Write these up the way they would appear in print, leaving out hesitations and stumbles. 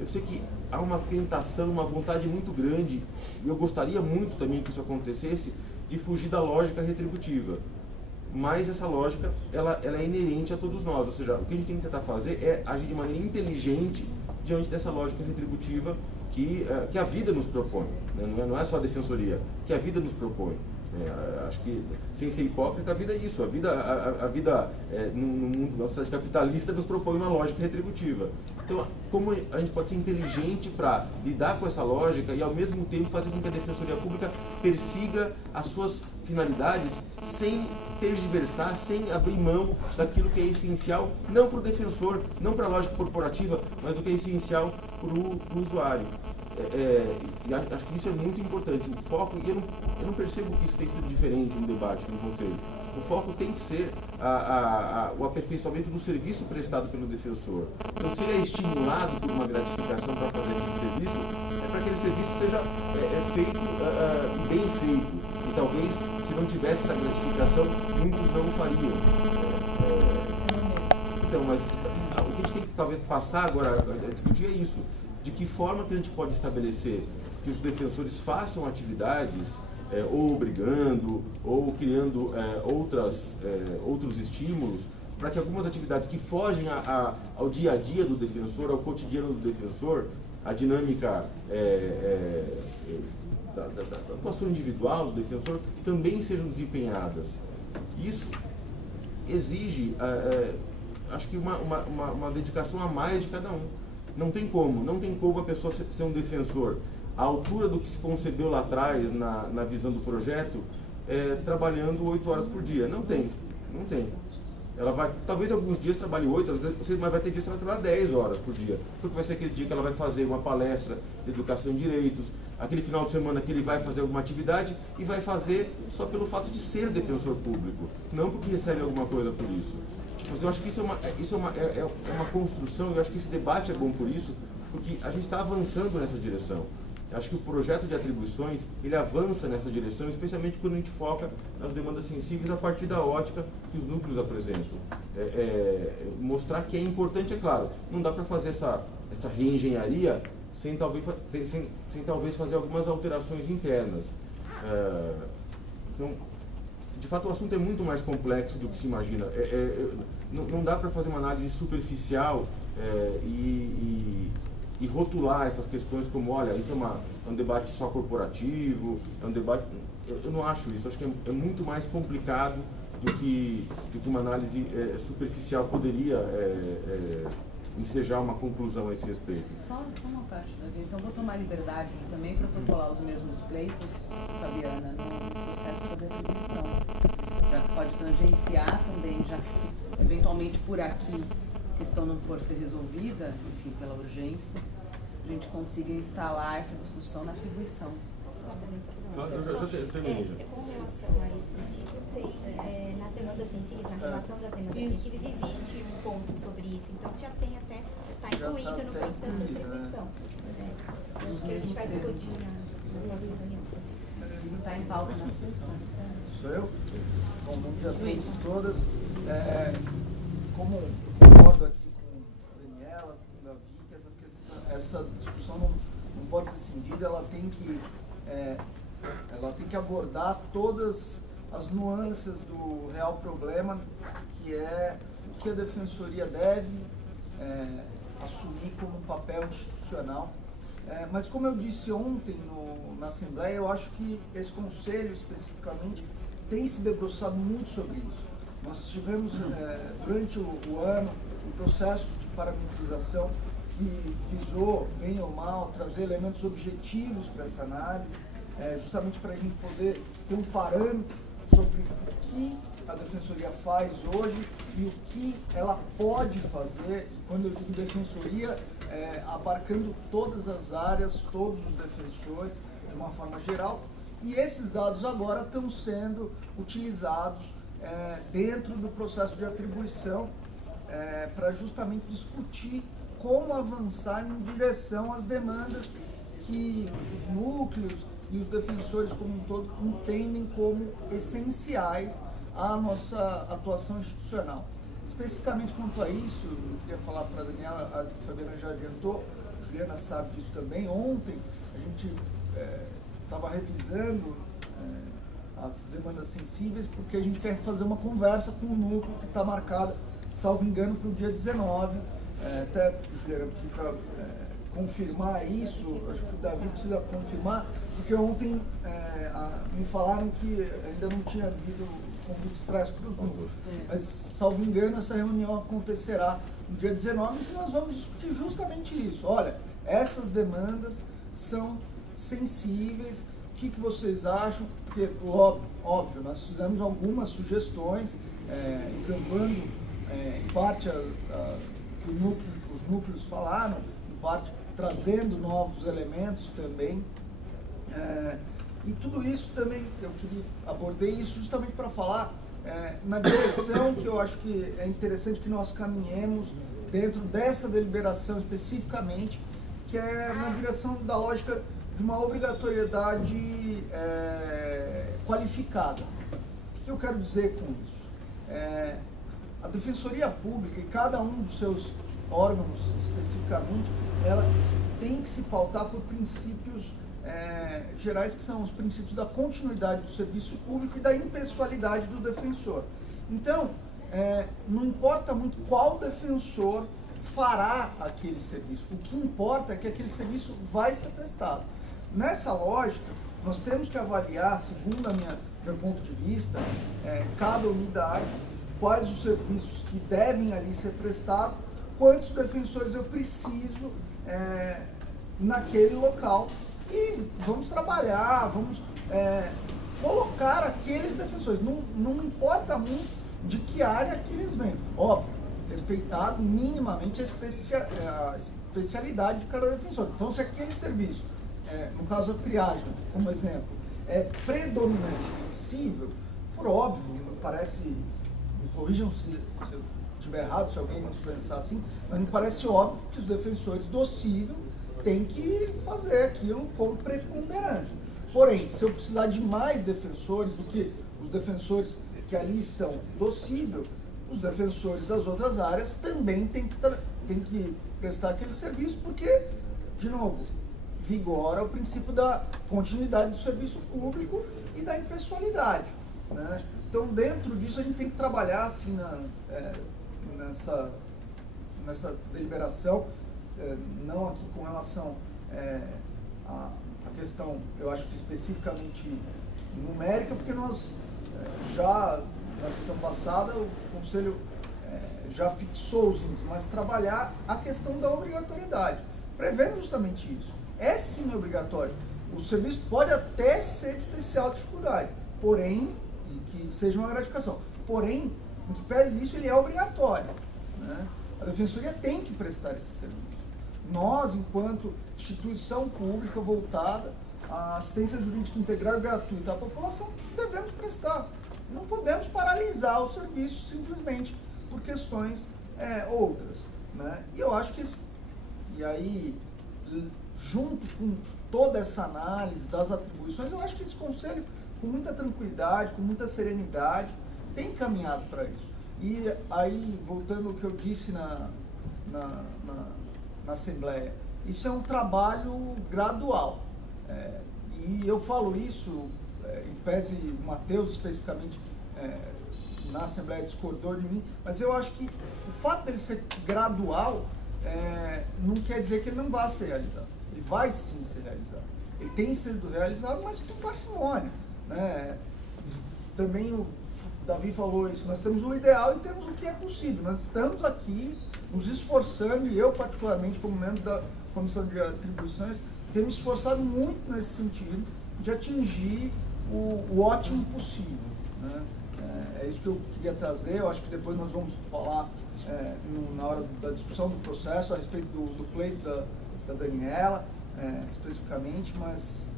Eu sei que há uma tentação, uma vontade muito grande, e eu gostaria muito também que isso acontecesse, de fugir da lógica retributiva. Mas essa lógica, ela é inerente a todos nós, ou seja, o que a gente tem que tentar fazer é agir de maneira inteligente diante dessa lógica retributiva que a vida nos propõe, né? Não é só a defensoria, que a vida nos propõe. Acho que, sem ser hipócrita, a vida é isso. A vida no mundo da sociedade capitalista nos propõe uma lógica retributiva. Então, como a gente pode ser inteligente para lidar com essa lógica e, ao mesmo tempo, fazer com que a Defensoria Pública persiga as suas finalidades sem tergiversar, sem abrir mão daquilo que é essencial, não para o defensor, não para a lógica corporativa, mas do que é essencial para o usuário. E acho que isso é muito importante. O foco, e eu não percebo que isso tem sido diferente no debate, no Conselho. O foco tem que ser o aperfeiçoamento do serviço prestado pelo defensor. Então, se ele é estimulado por uma gratificação para fazer esse serviço, é para que aquele serviço seja feito bem feito. E talvez, se não tivesse essa gratificação, muitos não o fariam. Então, mas o que a gente tem que talvez passar agora a discutir é isso. De que forma que a gente pode estabelecer que os defensores façam atividades, ou obrigando, ou criando outros estímulos, para que algumas atividades que fogem ao dia a dia do defensor, ao cotidiano do defensor, a dinâmica da atuação individual do defensor, também sejam desempenhadas. Isso exige, acho que uma dedicação a mais de cada um. Não tem como a pessoa ser um defensor à altura do que se concebeu lá atrás na visão do projeto, trabalhando 8 horas por dia. Não tem. Ela vai, talvez alguns dias trabalhe 8, mas vai ter dias que ela vai trabalhar 10 horas por dia. Porque vai ser aquele dia que ela vai fazer uma palestra de educação em direitos, aquele final de semana que ele vai fazer alguma atividade e vai fazer só pelo fato de ser defensor público, não porque recebe alguma coisa por isso. Mas eu acho que isso é uma construção, eu acho que esse debate é bom por isso, porque a gente está avançando nessa direção. Eu acho que o projeto de atribuições, ele avança nessa direção, especialmente quando a gente foca nas demandas sensíveis a partir da ótica que os núcleos apresentam. Mostrar que é importante, é claro, não dá para fazer essa reengenharia sem talvez fazer algumas alterações internas. Então, de fato, o assunto é muito mais complexo do que se imagina. Não dá para fazer uma análise superficial e rotular essas questões como, olha, isso é um debate só corporativo, é um debate... Eu não acho isso. Acho que é muito mais complicado do que uma análise superficial poderia ensejar uma conclusão a esse respeito. Só uma parte, Davi. Então, vou tomar liberdade de também protocolar os mesmos pleitos, Fabiana, no processo sobre atribuição. Já que pode tangenciar também, já que se eventualmente por aqui a questão não for ser resolvida, enfim, pela urgência, a gente consiga instalar essa discussão na atribuição. Eu já terminei. Com relação a esse pedido, nas demandas sensíveis, na relação das demandas sensíveis, existe um ponto sobre isso, então já está incluído no processo de atribuição. Acho que a gente vai discutir na próxima reunião sobre isso. Está em pauta na sessão. Sou eu? Bom dia a todos e todas. Como concordo aqui com a Daniela, com o Davi, que essa discussão não pode ser cindida, ela tem que abordar todas as nuances do real problema, que é o que a Defensoria deve assumir como papel institucional. Mas como eu disse ontem na Assembleia, eu acho que esse Conselho, especificamente, tem se debruçado muito sobre isso. Nós tivemos, durante o ano, um processo de parametrização que visou, bem ou mal, trazer elementos objetivos para essa análise, justamente para a gente poder ter um parâmetro sobre o que a Defensoria faz hoje e o que ela pode fazer, quando eu digo Defensoria, abarcando todas as áreas, todos os defensores, de uma forma geral, e esses dados agora estão sendo utilizados dentro do processo de atribuição para justamente discutir como avançar em direção às demandas que os núcleos e os defensores como um todo entendem como essenciais à nossa atuação institucional. Especificamente quanto a isso, eu queria falar para a Daniela, a Fabiana já adiantou, Juliana sabe disso também. Ontem a gente estava revisando as demandas sensíveis, porque a gente quer fazer uma conversa com o núcleo que está marcada, salvo engano, para o dia 19. Até, Juliana, para confirmar isso, acho que o Davi precisa confirmar, porque ontem me falaram que ainda não tinha havido convite expresso para os núcleos. Mas, salvo engano, essa reunião acontecerá no dia 19, e nós vamos discutir justamente isso. Olha, essas demandas são sensíveis, o que vocês acham? Porque, óbvio, nós fizemos algumas sugestões, encampando em parte que os núcleos falaram, em parte trazendo novos elementos também. E tudo isso também, eu abordei isso justamente para falar na direção que eu acho que é interessante que nós caminhemos dentro dessa deliberação especificamente, que é na direção da lógica de uma obrigatoriedade qualificada. O que eu quero dizer com isso? A Defensoria Pública e cada um dos seus órgãos especificamente, ela tem que se pautar por princípios gerais, que são os princípios da continuidade do serviço público e da impessoalidade do defensor. Então, não importa muito qual defensor fará aquele serviço, o que importa é que aquele serviço vai ser prestado. Nessa lógica, nós temos que avaliar, segundo meu ponto de vista, cada unidade, quais os serviços que devem ali ser prestados, quantos defensores eu preciso naquele local, e vamos trabalhar, vamos colocar aqueles defensores. Não importa muito de que área que eles vêm. Óbvio, respeitado minimamente a especialidade de cada defensor. Então, se aquele serviço, no caso a triagem, como exemplo, é predominantemente cível, por óbvio, me parece, me corrijam se eu estiver errado, se alguém não pensar assim, mas me parece óbvio que os defensores do cível têm que fazer aquilo com preponderância. Porém, se eu precisar de mais defensores do que os defensores que ali estão do cível, os defensores das outras áreas também têm que prestar aquele serviço, porque, de novo, vigora o princípio da continuidade do serviço público e da impessoalidade, né? Então, dentro disso, a gente tem que trabalhar assim, nessa deliberação, não aqui com relação à questão, eu acho que especificamente numérica, porque nós já, na sessão passada, o Conselho já fixou os índices, mas trabalhar a questão da obrigatoriedade, prevendo justamente isso. É sim obrigatório. O serviço pode até ser de especial dificuldade, porém, e que seja uma gratificação, porém, em que pese isso, ele é obrigatório, né? A Defensoria tem que prestar esse serviço. Nós, enquanto instituição pública voltada à assistência jurídica integral e gratuita à população, devemos prestar. Não podemos paralisar o serviço simplesmente por questões outras, né? E eu acho que e aí, junto com toda essa análise das atribuições, eu acho que esse Conselho, com muita tranquilidade, com muita serenidade, tem caminhado para isso. E aí, voltando ao que eu disse na Assembleia, isso é um trabalho gradual. E eu falo isso, em pese o Matheus especificamente na Assembleia discordou de mim, mas eu acho que o fato dele ser gradual não quer dizer que ele não vai ser realizado. Ele vai sim ser realizado. Ele tem sido realizado, mas com parcimônia, né? Também o Davi falou isso, nós temos o ideal e temos o que é possível. Nós estamos aqui nos esforçando, e eu particularmente como membro da Comissão de Atribuições, tenho me esforçado muito nesse sentido de atingir o ótimo possível, né? É isso que eu queria trazer. Eu acho que depois nós vamos falar na hora da discussão do processo a respeito do pleito da Daniela, especificamente, mas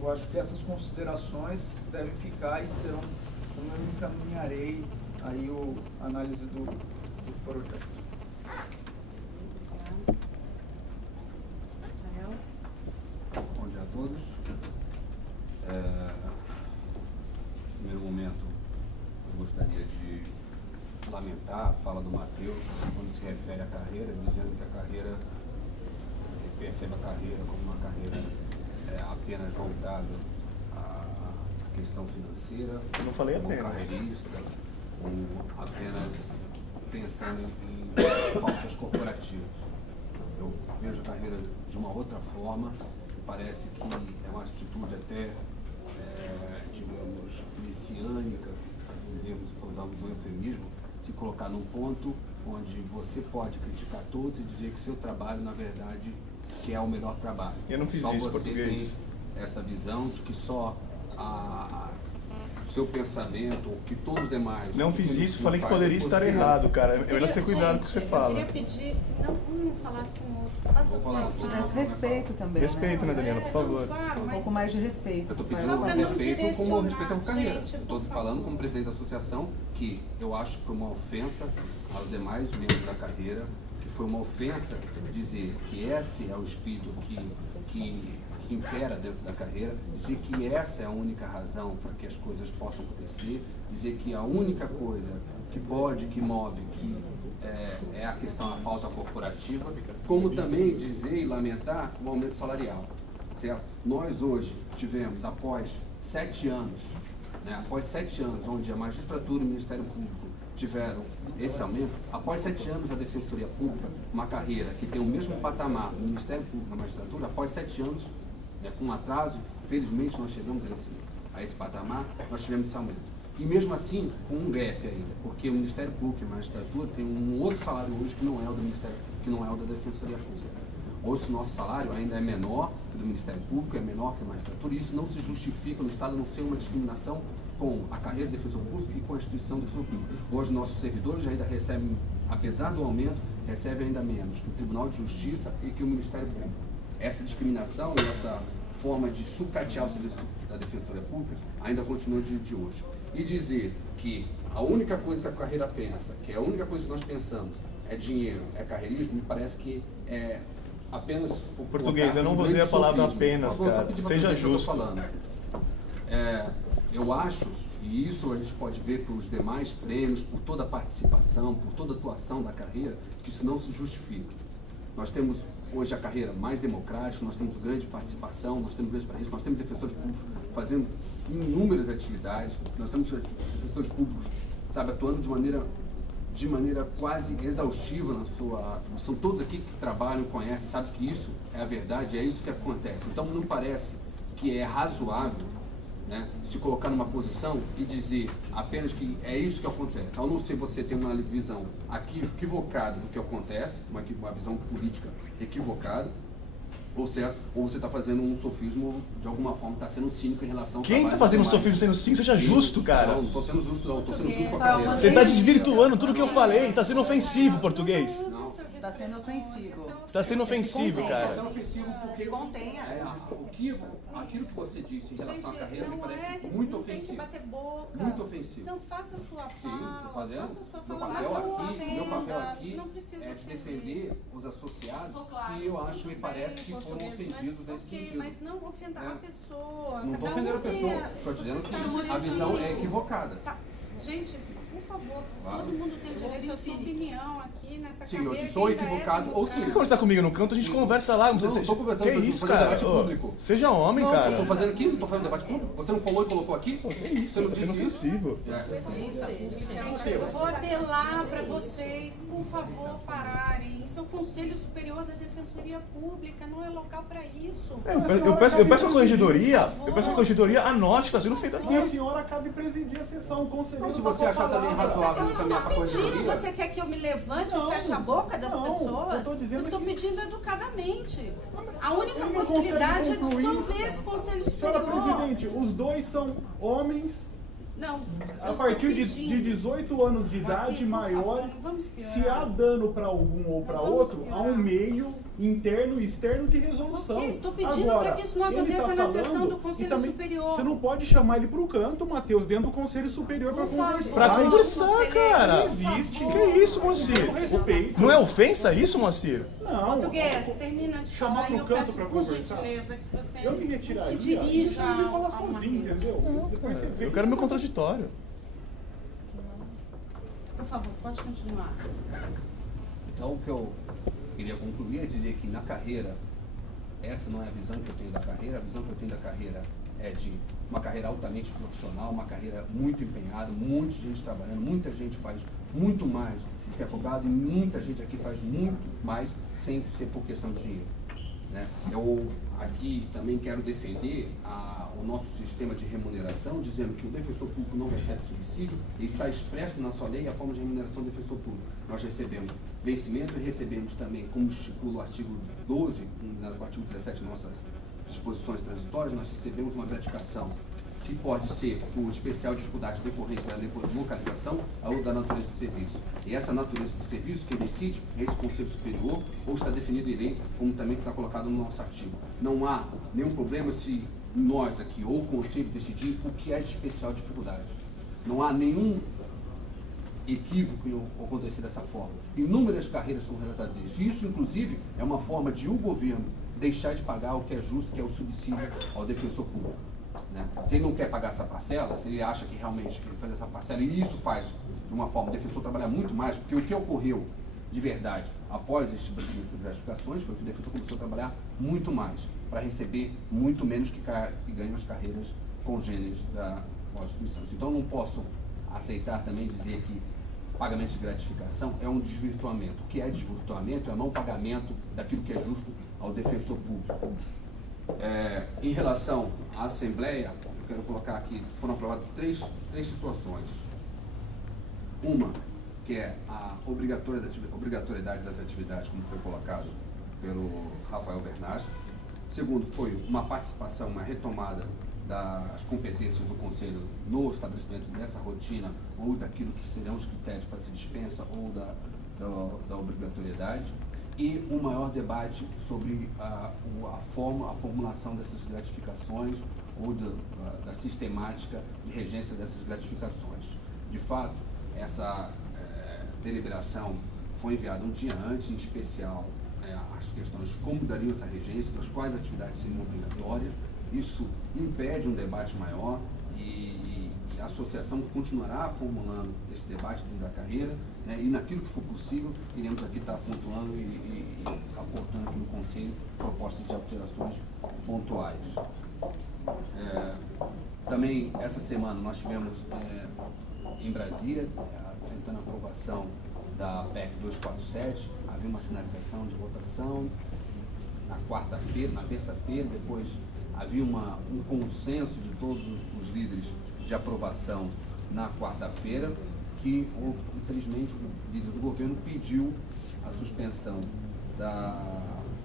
eu acho que essas considerações devem ficar e serão, como eu encaminharei aí a análise do projeto. Bom dia a todos. No primeiro momento, eu gostaria de lamentar a fala do Matheus quando se refere à carreira, dizendo que a carreira percebe a carreira como uma carreira apenas voltada à questão financeira. Eu não falei como apenas. carreirista, ou apenas pensando em pautas corporativas. Eu vejo a carreira de uma outra forma, parece que é uma atitude até, digamos, messiânica, usamos o eufemismo, se colocar num ponto onde você pode criticar todos e dizer que seu trabalho, na verdade, que é o melhor trabalho. Eu não fiz só isso, você português. tem essa visão de que só o seu pensamento, ou que todos os demais... Não fiz isso, falei que faz poderia é estar possível. errado, cara. É melhor você ter cuidado com o que você fala. Eu queria pedir que não falasse com o outro. Faça Vou o falar. seu. Tivesse respeito também. Respeito, né, Daniela, por favor. Claro, Um mas pouco mais de respeito. Eu estou por pedindo Só favor. pra não respeito como eu respeito a direcionar, carreira. gente, Eu estou por falando favor. como presidente da associação que eu acho que foi uma ofensa aos demais membros da carreira, que foi uma ofensa dizer que esse é o espírito que impera dentro da carreira, dizer que essa é a única razão para que as coisas possam acontecer, dizer que a única coisa que pode, que move, que é a questão da falta corporativa, como também dizer e lamentar o aumento salarial. Certo? Nós hoje tivemos, após 7 anos, onde a magistratura e o Ministério Público tiveram esse aumento, após 7 anos a Defensoria Pública, uma carreira que tem o mesmo patamar do Ministério Público e da magistratura, após 7 anos, com um atraso, felizmente nós chegamos a esse patamar, nós tivemos esse aumento. E mesmo assim, com um gap ainda, porque o Ministério Público e a magistratura tem um outro salário hoje que não é o do Ministério, que não é o da Defensoria Pública. Hoje o nosso salário ainda é menor que o do Ministério Público, é menor que a magistratura, e isso não se justifica no Estado não ser uma discriminação com a carreira do defensor público e com a instituição do defensor público. Hoje nossos servidores ainda recebem, apesar do aumento, recebem ainda menos que o Tribunal de Justiça e que o Ministério Público. Essa discriminação e essa forma de sucatear o serviço da Defensoria Pública ainda continua no dia de hoje. E dizer que a única coisa que a carreira pensa, que a única coisa que nós pensamos é dinheiro, é carreirismo, me parece que é apenas... Português, eu não vou dizer a palavra apenas, cara. Seja justo. Eu acho, e isso a gente pode ver pelos demais prêmios, por toda a participação, por toda a atuação da carreira, que isso não se justifica. Nós temos hoje a carreira mais democrática, nós temos grande participação, nós temos grandes para isso, nós temos defensores públicos fazendo inúmeras atividades, nós temos defensores públicos, sabe, atuando de maneira quase exaustiva na sua... São todos aqui que trabalham, conhecem, sabem que isso é a verdade, é isso que acontece. Então não parece que é razoável, né, se colocar numa posição e dizer apenas que é isso que acontece. Ao não ser você ter uma visão equivocada do que acontece, uma visão política equivocada, ou você está fazendo um sofismo, de alguma forma, está sendo cínico em relação ao Quem trabalho tá fazendo um dos demais. sofismo sendo cínico, seja justo, cara. Não estou sendo justo, não. Estou sendo justo com a carreira. Você tá desvirtuando tudo que eu falei, tá sendo ofensivo, português. Não. Está sendo ofensivo. Você tá sendo ofensivo, cara. É ofensivo porque Se contenha. aquilo que você disse em relação à carreira me não parece é que muito não tem que ofensivo. bater boca. Muito ofensivo. Então faça a sua Sim, fala. estou fazendo. Faça a sua Meu fala. papel mas não aqui, meu ofenda, papel aqui não precisa é de ofender. defender os associados Ficou claro. que eu acho, Tudo me parece bem, que foram português, ofendidos mas, nesse ok, sentido. mas não ofenda É. a pessoa. Não estou Cada ofendendo a um tem pessoa, estou dizendo que a visão é equivocada. Tá. Gente, por favor, Claro. todo mundo tem direito à sua opinião aqui nessa Sim, carreira. eu sou que ainda equivocado ou democrática. sim. Quer conversar comigo no canto? A gente conversa lá. Não, não tô conversando, Que tô isso, fazendo cara? debate Ô, público. seja homem, Não, cara. estou fazendo aqui, não estou fazendo debate público. Você não falou e colocou aqui? Que isso, Você não tá sendo disse isso? ofensivo. Gente, eu vou apelar para vocês, por favor, pararem. Isso é o Conselho Superior da Defensoria Pública, não é local para isso. Eu peço a corregedoria, anote que está sendo feito Que a aqui. senhora acabe de presidir a sessão, conselheiro. Então, se você achar também razoável Eu encaminhar para a estou pedindo, corregedoria... você quer que eu me levante Não, e feche a boca das não, pessoas? eu tô dizendo estou que- pedindo educadamente. A única Ele não possibilidade é consegue concluir. dissolver esse Conselho Senhora Superior. presidente, os dois são homens Não, a eu partir estou de pedindo. 18 anos de idade Moacir, por maior. favor, não vamos piorar. Se há dano para algum ou para Não vamos outro, piorar. há um meio interno e externo de resolução. Ok, estou pedindo Agora, para que isso não ele aconteça tá na falando, sessão do e Conselho também Superior. Você não pode chamar ele para o canto, Matheus, dentro do Conselho Superior para Por favor. conversar. Pra conversar, cara. Não existe. Que isso, Moacir? Com respeito. Não é ofensa isso, Moacir? Não. Português, termina de Chamar falar e pro eu canto peço pra por conversar. gentileza que você Eu me retiraria. se dirija Deixa ele falar ao sozinho, Matheus. entendeu? Depois você vê. Eu quero meu contraditório. Por favor, pode continuar. Então, o que eu queria concluir é dizer que na carreira essa não é a visão que eu tenho da carreira. A visão que eu tenho da carreira é de uma carreira altamente profissional, uma carreira muito empenhada, muita gente trabalhando, muita gente faz muito mais do que é cobrado e muita gente aqui faz muito mais sem ser por questão de dinheiro, né? Eu aqui também quero defender o nosso sistema de remuneração, dizendo que o defensor público não recebe subsídio, e está expresso na sua lei a forma de remuneração do defensor público. Nós recebemos vencimento e recebemos também, como estipula o artigo 12, no artigo 17 de nossas disposições transitórias, nós recebemos uma gratificação que pode ser por especial dificuldade decorrente da localização ou da natureza do serviço. E essa natureza do serviço, quem decide é esse Conselho Superior, ou está definido em lei, como também está colocado no nosso artigo. Não há nenhum problema se nós aqui, ou o Conselho, decidir o que é de especial dificuldade. Não há nenhum equívoco em acontecer dessa forma. Inúmeras carreiras são relatadas a isso. Isso, inclusive, é uma forma de o governo deixar de pagar o que é justo, que é o subsídio ao defensor público, né? Se ele não quer pagar essa parcela, se ele acha que realmente ele faz essa parcela, e isso faz de uma forma o defensor trabalhar muito mais, porque o que ocorreu de verdade após esse estabelecimento de gratificações foi que o defensor começou a trabalhar muito mais, para receber muito menos que ganham as carreiras congêneres da Constituição. Então não posso aceitar também dizer que pagamento de gratificação é um desvirtuamento. O que é desvirtuamento é o não pagamento daquilo que é justo ao defensor público. Em relação à Assembleia, eu quero colocar aqui, foram aprovadas três situações. Uma, que é a obrigatoriedade das atividades, como foi colocado pelo Rafael Vernaz. Segundo, foi uma participação, uma retomada das competências do Conselho no estabelecimento dessa rotina ou daquilo que seriam os critérios para se dispensa ou da obrigatoriedade, e um maior debate sobre a formulação dessas gratificações ou da sistemática de regência dessas gratificações. De fato, essa deliberação foi enviada um dia antes, em especial as questões de como dariam essa regência, das quais atividades seriam obrigatórias. Isso impede um debate maior e a associação continuará formulando esse debate dentro da carreira, né, e naquilo que for possível, iremos aqui estar pontuando e aportando aqui no Conselho propostas de alterações pontuais. Também, essa semana, nós tivemos em Brasília, tentando a aprovação da PEC 247, havia uma sinalização de votação na quarta-feira, na terça-feira, depois havia um consenso de todos os líderes de aprovação na quarta-feira, que, infelizmente, o líder do governo pediu a suspensão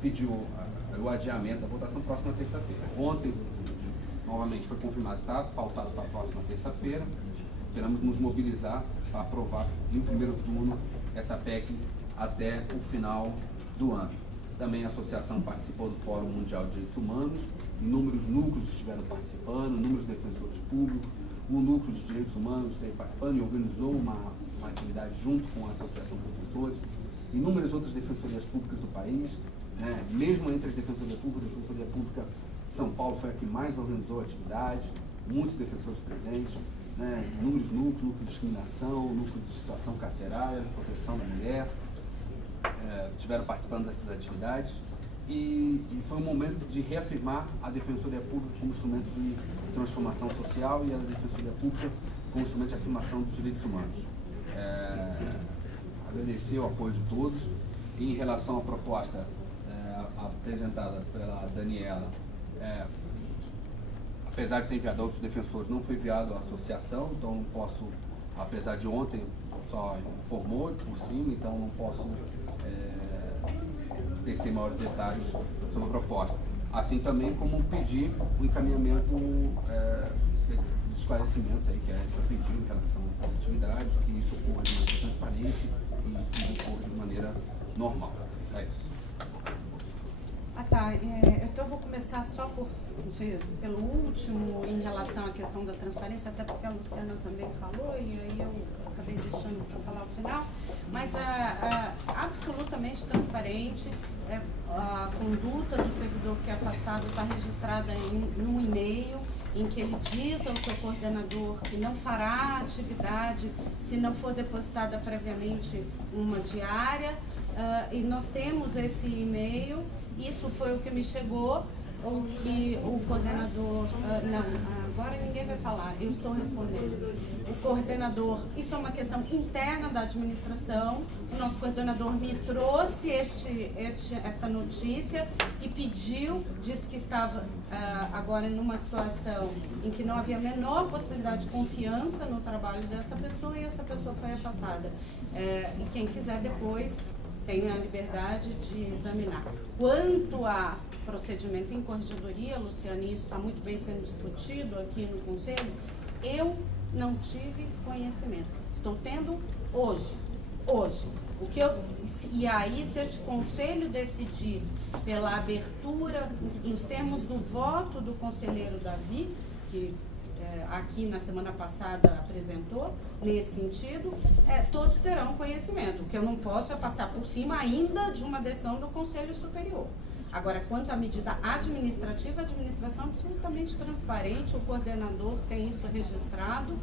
pediu o adiamento da votação próxima terça-feira. Ontem, novamente, foi confirmado, está pautado para a próxima terça-feira. Esperamos nos mobilizar para aprovar em primeiro turno essa PEC até o final do ano. Também a associação participou do Fórum Mundial de Direitos Humanos, inúmeros núcleos estiveram participando, inúmeros defensores públicos, o Núcleo de Direitos Humanos esteve participando e organizou uma atividade junto com a Associação de Professores, inúmeras outras defensorias públicas do país, né? Mesmo entre as defensorias públicas, a Defensoria Pública de São Paulo foi a que mais organizou a atividade, muitos defensores presentes, né? Inúmeros núcleos, núcleo de discriminação, núcleo de situação carcerária, proteção da mulher, estiveram participando dessas atividades. E foi um momento de reafirmar a Defensoria Pública como instrumento de transformação social e a Defensoria Pública como instrumento de afirmação dos direitos humanos. Agradecer o apoio de todos. Em relação à proposta apresentada pela Daniela, apesar de ter enviado a outros defensores, não foi enviado à associação, então não posso, apesar de ontem só informou por cima, então não posso tecer maiores detalhes sobre a proposta. Assim também como pedir o encaminhamento dos esclarecimentos aí que a gente pediu em relação a essas atividades, que isso ocorra de maneira transparente e ocorra de maneira normal. É isso. Tá. Então eu vou começar só pelo último, em relação à questão da transparência, até porque a Luciana também falou, e aí eu acabei deixando para falar no final, mas absolutamente transparente, a conduta do servidor que é afastado está registrada num e-mail, em que ele diz ao seu coordenador que não fará atividade se não for depositada previamente uma diária. e nós temos esse e-mail, isso foi o que me chegou, o que o coordenador, agora ninguém vai falar, eu estou respondendo. O coordenador, isso é uma questão interna da administração, o nosso coordenador me trouxe esta notícia e pediu, disse que estava agora numa situação em que não havia a menor possibilidade de confiança no trabalho desta pessoa e essa pessoa foi afastada. E quem quiser depois tem a liberdade de examinar. Quanto a procedimento em corregedoria, Luciane, isso está muito bem sendo discutido aqui no Conselho, eu não tive conhecimento. Estou tendo hoje. E aí, se este Conselho decidir pela abertura, nos termos do voto do conselheiro Davi, que aqui na semana passada apresentou, nesse sentido, todos terão conhecimento. O que eu não posso é passar por cima ainda de uma decisão do Conselho Superior. Agora, quanto à medida administrativa, a administração é absolutamente transparente, o coordenador tem isso registrado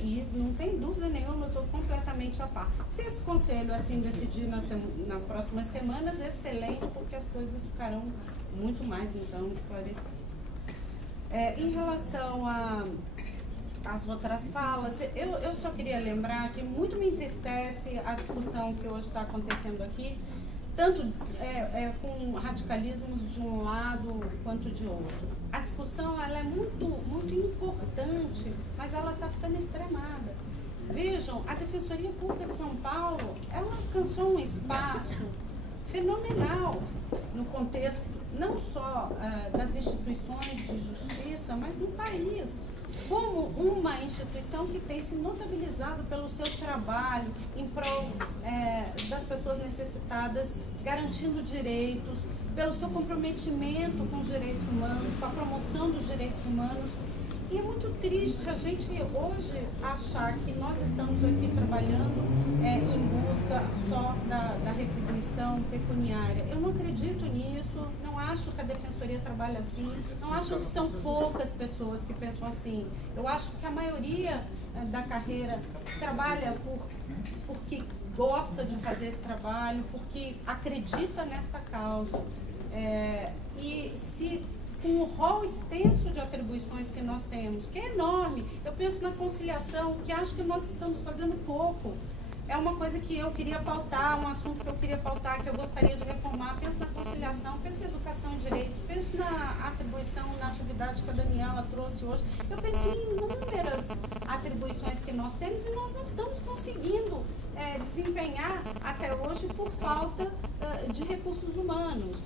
e não tem dúvida nenhuma, eu estou completamente a par. Se esse Conselho assim decidir nas próximas semanas, excelente, porque as coisas ficarão muito mais, então, esclarecidas. Em relação às outras falas, eu só queria lembrar que muito me entristece a discussão que hoje está acontecendo aqui, tanto com radicalismos de um lado quanto de outro. A discussão ela é muito, muito importante, mas ela está ficando extremada. Vejam, a Defensoria Pública de São Paulo, ela alcançou um espaço fenomenal no contexto não só das instituições de justiça, mas no país, como uma instituição que tem se notabilizado pelo seu trabalho em prol das pessoas necessitadas, garantindo direitos, pelo seu comprometimento com os direitos humanos, com a promoção dos direitos humanos. E é muito triste a gente hoje achar que nós estamos aqui trabalhando em busca só da retribuição pecuniária. Eu não acredito nisso, não acho que a Defensoria trabalha assim, não acho que são poucas pessoas que pensam assim. Eu acho que a maioria da carreira trabalha porque gosta de fazer esse trabalho, porque acredita nesta causa. E se com o rol extenso de atribuições que nós temos, que é enorme, eu penso na conciliação, que acho que nós estamos fazendo pouco. É uma coisa que eu queria pautar, um assunto que eu queria pautar, que eu gostaria de reformar. Penso na conciliação, penso em educação e direitos, penso na atribuição, na atividade que a Daniela trouxe hoje. Eu penso em inúmeras atribuições que nós temos e nós não estamos conseguindo desempenhar até hoje por falta de recursos humanos.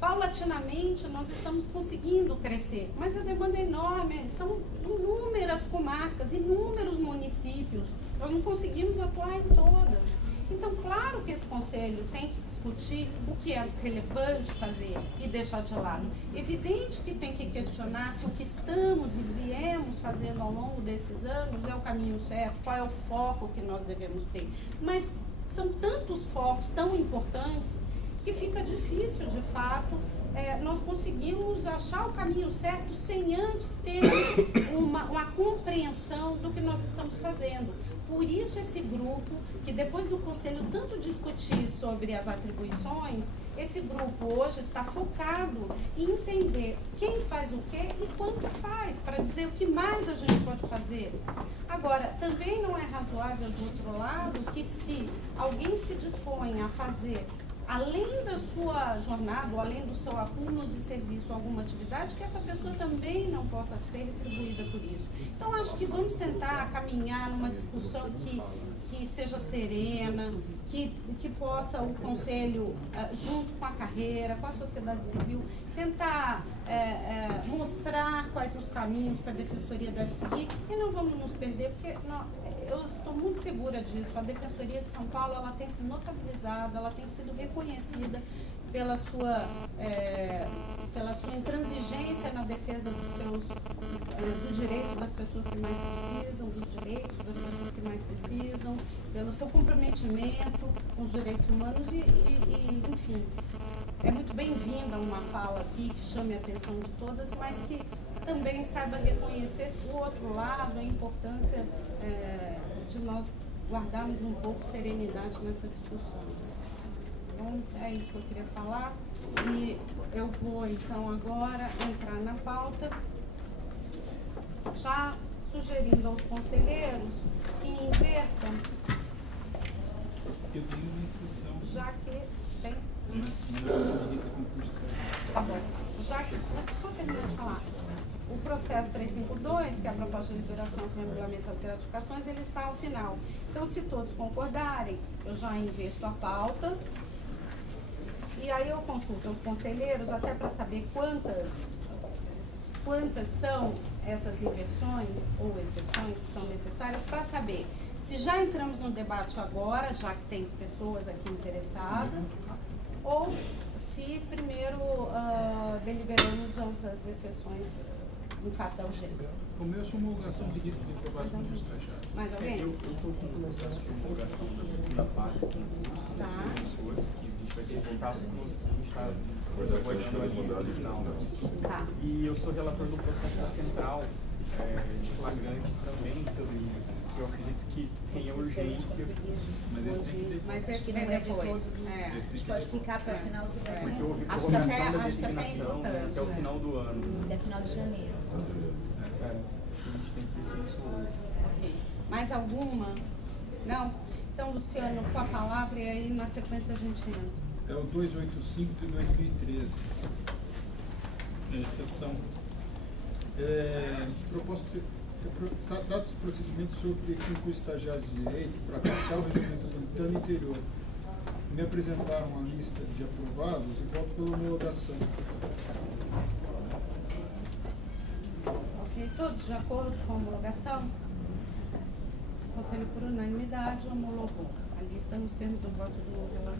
Paulatinamente, nós estamos conseguindo crescer, mas a demanda é enorme, são inúmeras comarcas, inúmeros municípios, nós não conseguimos atuar em todas. Então, claro que esse Conselho tem que discutir o que é relevante fazer e deixar de lado. Evidente que tem que questionar se o que estamos e viemos fazendo ao longo desses anos é o caminho certo, qual é o foco que nós devemos ter. Mas são tantos focos tão importantes que fica difícil, de fato, nós conseguimos achar o caminho certo sem antes ter uma compreensão do que nós estamos fazendo. Por isso esse grupo, que depois do Conselho tanto discutir sobre as atribuições, esse grupo hoje está focado em entender quem faz o quê e quanto faz, para dizer o que mais a gente pode fazer. Agora, também não é razoável, do outro lado, que se alguém se dispõe a fazer além da sua jornada, ou além do seu acúmulo de serviço, alguma atividade, que essa pessoa também não possa ser retribuída por isso. Então, acho que vamos tentar caminhar numa discussão que seja serena, que possa o Conselho, junto com a carreira, com a sociedade civil, tentar mostrar quais os caminhos que a Defensoria deve seguir, e não vamos nos perder, porque eu estou muito segura disso. A Defensoria de São Paulo, ela tem se notabilizado, ela tem sido reconhecida pela sua intransigência na defesa do direito das pessoas que mais precisam, dos direitos das pessoas que mais precisam, pelo seu comprometimento com os direitos humanos e enfim, é muito bem-vinda uma fala aqui que chame a atenção de todas, mas que também saiba reconhecer o outro lado, a importância de nós guardarmos um pouco de serenidade nessa discussão. bom? É isso que eu queria falar. E eu vou, então, agora entrar na pauta, já sugerindo aos conselheiros que invertam, Eu tenho uma exceção. já que tem... Em relação a esse concurso. Tá bom. Já que... Só terminar de falar. O processo 352, que é a proposta de liberação que regulamenta as gratificações, ele está ao final. Então, se todos concordarem, eu já inverto a pauta. E aí eu consulto os conselheiros até para saber quantas são essas inversões ou exceções que são necessárias, para saber se já entramos no debate agora, já que tem pessoas aqui interessadas, ou se primeiro deliberamos as exceções em face da urgência. O meu é homologação de lista de aprovação dos trajados. Mais alguém? Eu estou com um processo de homologação da segunda parte do concurso dos professores, que a gente vai ter contato com os que a gente está aguardando a lista do final. Tá. E eu sou relator do processo da central, de flagrantes também, que eu acredito que tenha urgência. Mas esse tem que ter. Mas esse Que vem não é de depois. todos, É. Esse tem que Pode ter. ficar para o final, se der. Porque houve Acho que prorrogação até- da acho que até é designação importante, até o né? final do ano. Até final de janeiro. Acho que a gente tem que ter isso hoje. Ok. Mais alguma? Não? Então, Luciano, com a palavra, e aí na sequência a gente entra. É o 285 de 2013. Exceção. Trata-se de procedimento sobre concurso estagiários de direito para a capital metropolitana e interior. Me apresentaram a lista de aprovados e voto pela homologação. Ok, todos de acordo com a homologação? O Conselho, por unanimidade, homologou a lista nos termos do voto do relator.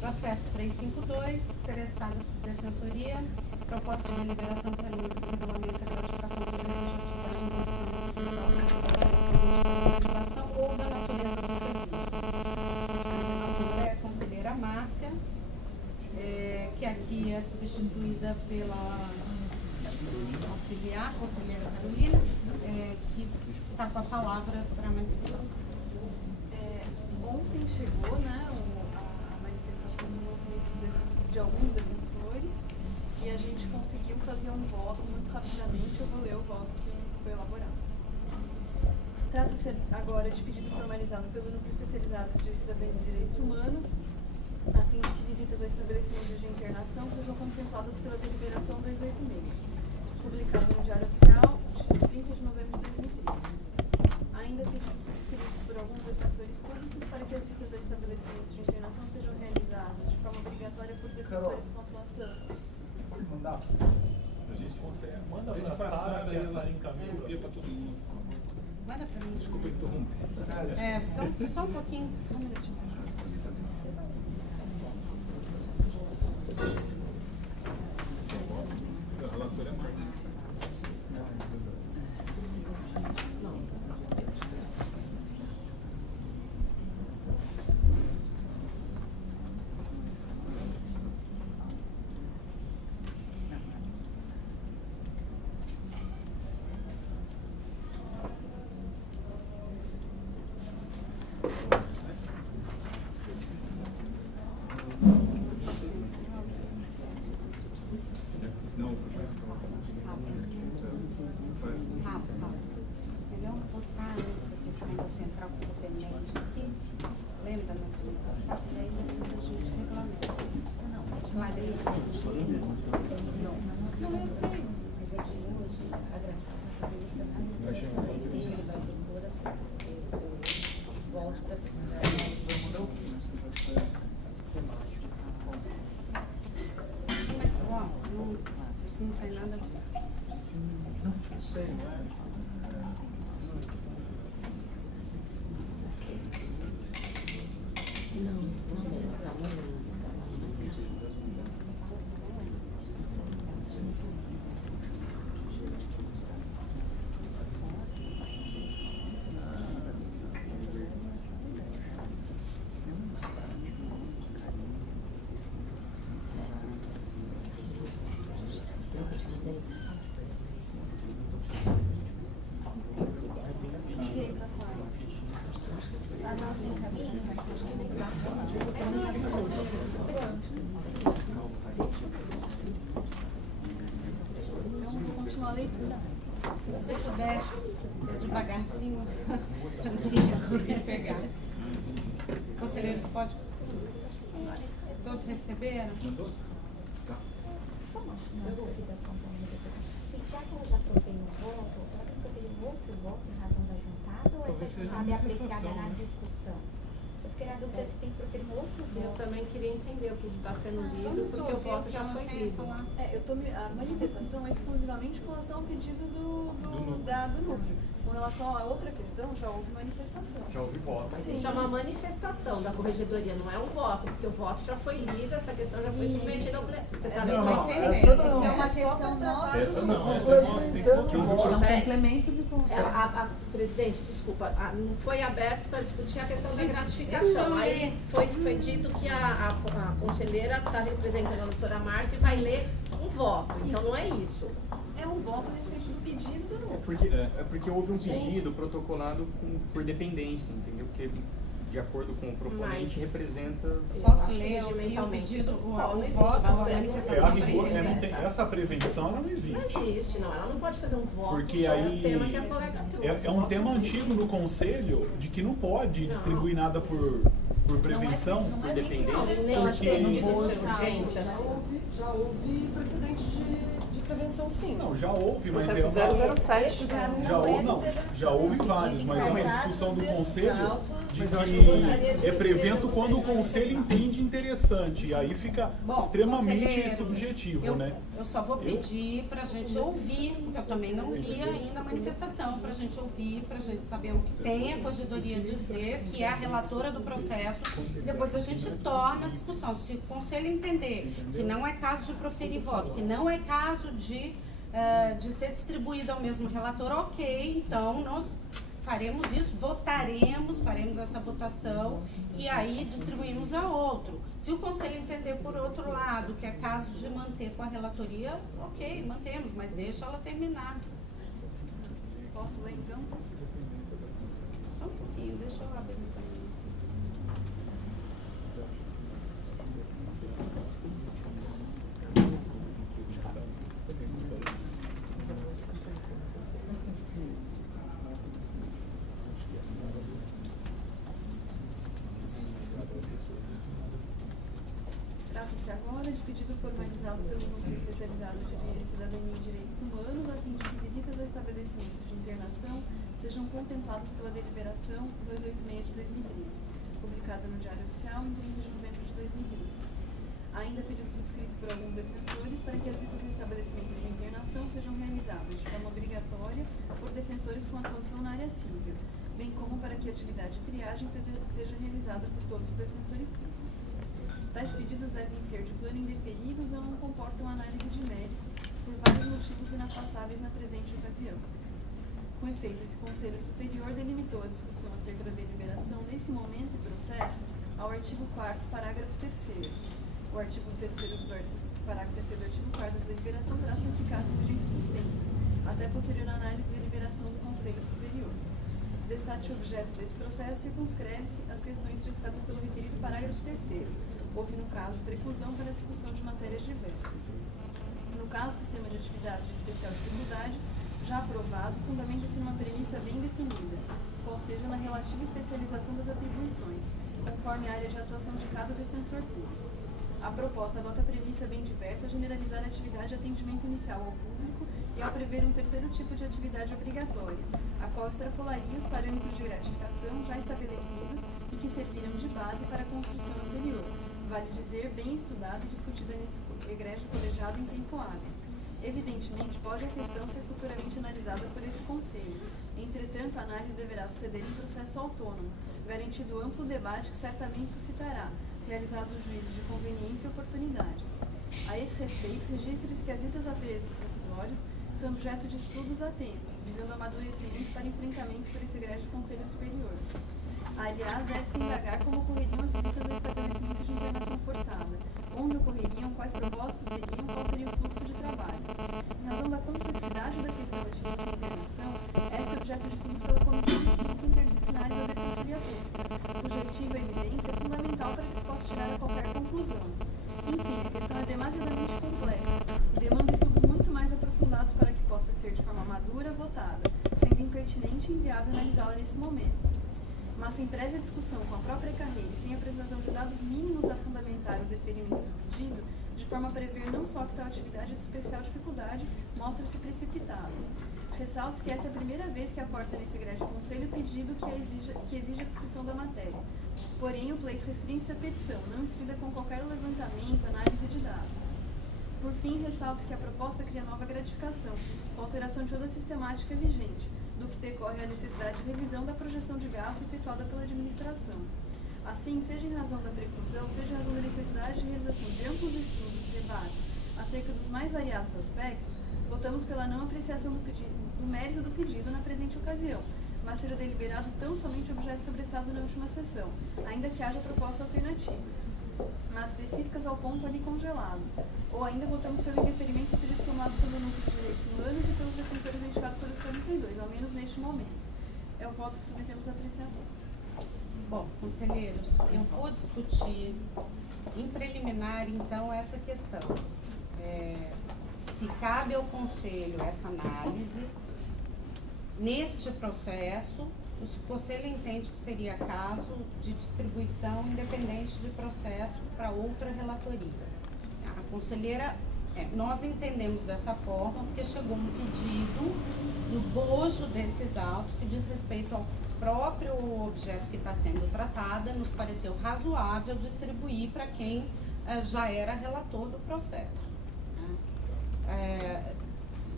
Processo 352, interessados por defensoria, proposta de deliberação que regulamenta a gratificação por exercício de atividade ou da natureza do serviço. A autora é a conselheira Márcia, que aqui é substituída pela auxiliar, conselheira Carolina, que está com a palavra para a manifestação. Ontem chegou, né, a manifestação do movimento de alguns defensores e a gente conseguiu fazer um voto muito rapidamente. Eu vou ler o voto que foi elaborado. Trata-se agora de pedido formalizado pelo Núcleo Especializado de Cidadania e Direitos Humanos, a fim de que visitas a estabelecimentos de internação sejam contempladas pela deliberação 286, publicado no Diário Oficial de 30 de novembro de 2020. Ainda pedido subscrito por alguns defensores públicos para que as visitas a estabelecimentos de internação sejam realizadas de forma obrigatória por defensores com atuação. Pode mandar. A gente consegue. Manda pra Sara e ela encaminha o para todo mundo. Manda para mim. Desculpa interromper. Só um pouquinho, só um minutinho. O relator é mais. Não, Entendeu? Botar antes a questão da central que ficou pendente aqui. Lembra da nossa manifestação? E aí depois a gente regulamenta. Não, flagrante. Não, eu sei. Mas é que hoje a gratificação foi prevista na legislação da doutora volte para cima. Vai mudar o que? Sistemático. Mas, ó, isso não tem nada a ver. Não sei, não é? última leitura. Se você puder, devagarzinho, para pegar. Conselheiros, pode? Todos receberam? Só uma dúvida quanto à manifestação. Já que ela já proferiu um voto, ela tem que proferir um outro voto em razão da juntada ou essa juntada é apreciada na discussão? Eu fiquei na dúvida se tem que proferir um outro voto. Eu também queria entender o que está sendo lido, porque o voto já foi lido. A manifestação é exclusivamente com relação ao pedido do núcleo. Com relação a outra questão, já houve manifestação. Já houve voto. Mas isso é uma manifestação da corregedoria, não é um voto, porque o voto já foi lido, essa questão já foi submetida ao plenário. Você está Não, essa não. É uma questão nova. Essa não, essa é É um complemento de a presidente, desculpa, não foi aberto para discutir a questão da gratificação. Aí foi dito que a conselheira está representando a doutora Márcia e vai ler um voto. Então não é isso. É um voto a respeito do pedido do núcleo. É porque houve um pedido protocolado por dependência, entendeu? Porque, de acordo com o proponente, representa... Posso ler regimentalmente isso? o Voto, essa prevenção não existe. Não existe, não. Ela não pode fazer um voto. Porque aí tema que a colega trouxe. é um tema antigo no Conselho de que não pode distribuir nada por prevenção, por dependência. Gente, já houve precedente de prevenção, sim. Não, já houve, mas processo é uma... 007. Já houve vários, mas é uma discussão do Conselho de que é prevento quando o Conselho entende interessante, e aí fica extremamente subjetivo, né? Eu só vou pedir para a gente ouvir, eu também não li ainda a manifestação, para a gente ouvir, para a gente saber o que tem a corregedoria dizer, que é a relatora do processo, depois a gente torna a discussão. Se o Conselho entender que não é caso de proferir voto, que não é caso de ser distribuído ao mesmo relator, ok, então nós faremos isso, faremos essa votação e aí distribuímos a outro. Se o Conselho entender por outro lado que é caso de manter com a relatoria, ok, mantemos, mas deixa ela terminar. Posso ler então? Só um pouquinho, deixa eu abrir também. Trata-se agora de pedido formalizado pelo Núcleo Especializado de Cidadania e Direitos Humanos a fim de que visitas a estabelecimentos de internação sejam contempladas pela deliberação 286 de 2013, publicada no Diário Oficial em 30 de novembro de 2013. Ainda pedido subscrito por alguns defensores para que as visitas a estabelecimentos de internação sejam realizadas de forma obrigatória por defensores com atuação na área civil, bem como para que a atividade de triagem seja realizada por todos os defensores públicos. Tais pedidos devem ser de plano indeferidos ou não comportam análise de mérito por vários motivos inafastáveis na presente ocasião. Com efeito, esse Conselho Superior delimitou a discussão acerca da deliberação nesse momento e processo ao artigo 4º, parágrafo 3º. O artigo 3º do parágrafo 3º do artigo 4º da deliberação terá sua eficácia e vigência suspensas, até posterior análise da deliberação do Conselho Superior. Destarte o objeto desse processo e circunscreve-se as questões especificadas pelo referido parágrafo 3º. Houve, no caso, preclusão para a discussão de matérias diversas. No caso, o sistema de atividades de especial dificuldade, já aprovado, fundamenta-se numa premissa bem definida, qual seja na relativa especialização das atribuições, conforme a área de atuação de cada defensor público. A proposta adota a premissa bem diversa ao generalizar a atividade de atendimento inicial ao público e ao prever um terceiro tipo de atividade obrigatória, a qual extrapolaria os parâmetros de gratificação já estabelecidos e que serviram de base para a construção anterior, vale dizer, bem estudada e discutida nesse egrégio colegiado em tempo hábil. Evidentemente, pode a questão ser futuramente analisada por esse Conselho. Entretanto, a análise deverá suceder em processo autônomo, garantido amplo debate que certamente suscitará, realizados os juízos de conveniência e oportunidade. A esse respeito, registre-se que as ditas apresos provisórios são objeto de estudos a tempos, visando amadurecimento para enfrentamento por esse egrégio Conselho Superior. Aliás, deve-se indagar como ocorreriam as visitas a estabelecimentos de internação forçada, onde ocorreriam, quais propostas teriam, qual seria o fluxo de trabalho. Em razão da complexidade da questão ativa de internação, esta é objeto de estudos pela Comissão de Estudos Interdisciplinares da Defensoria Pública, cuja ativa evidência é fundamental para que se possa chegar a qualquer conclusão. Enfim, a questão é demasiadamente complexa e demanda estudos muito mais aprofundados para que possa pertinente e inviável analisá-la nesse momento. Mas sem prévia discussão com a própria carreira e sem apresentação de dados mínimos a fundamentar o deferimento do pedido, de forma a prever não só que tal atividade é de especial dificuldade, mostra-se precipitado. Ressalto que essa é a primeira vez que aporta nesse grande conselho pedido que exige a discussão da matéria. Porém, o pleito restringe-se à petição, não instruída com qualquer levantamento, análise de dados. Por fim, ressalto que a proposta cria nova gratificação, com alteração de toda a sistemática vigente, do que decorre a necessidade de revisão da projeção de gasto efetuada pela administração. Assim, seja em razão da preclusão, seja em razão da necessidade de realização de amplos estudos e debates acerca dos mais variados aspectos, votamos pela não apreciação do mérito do pedido na presente ocasião, mas seja deliberado tão somente objeto sobrestado na última sessão, ainda que haja propostas alternativas, mas específicas ao ponto ali congelado. Ou ainda votamos pelo indeferimento de pedidos formados pelo Núcleo de Direitos Humanos e pelos defensores identificados pelos 42, ao menos neste momento. É o voto que submetemos à apreciação. Bom, conselheiros, eu vou discutir em preliminar, então, essa questão. Se cabe ao Conselho essa análise, neste processo, o Conselho entende que seria caso de distribuição independente de processo para outra relatoria. A conselheira, nós entendemos dessa forma, porque chegou um pedido do bojo desses autos que diz respeito ao próprio objeto que está sendo tratada, nos pareceu razoável distribuir para quem já era relator do processo.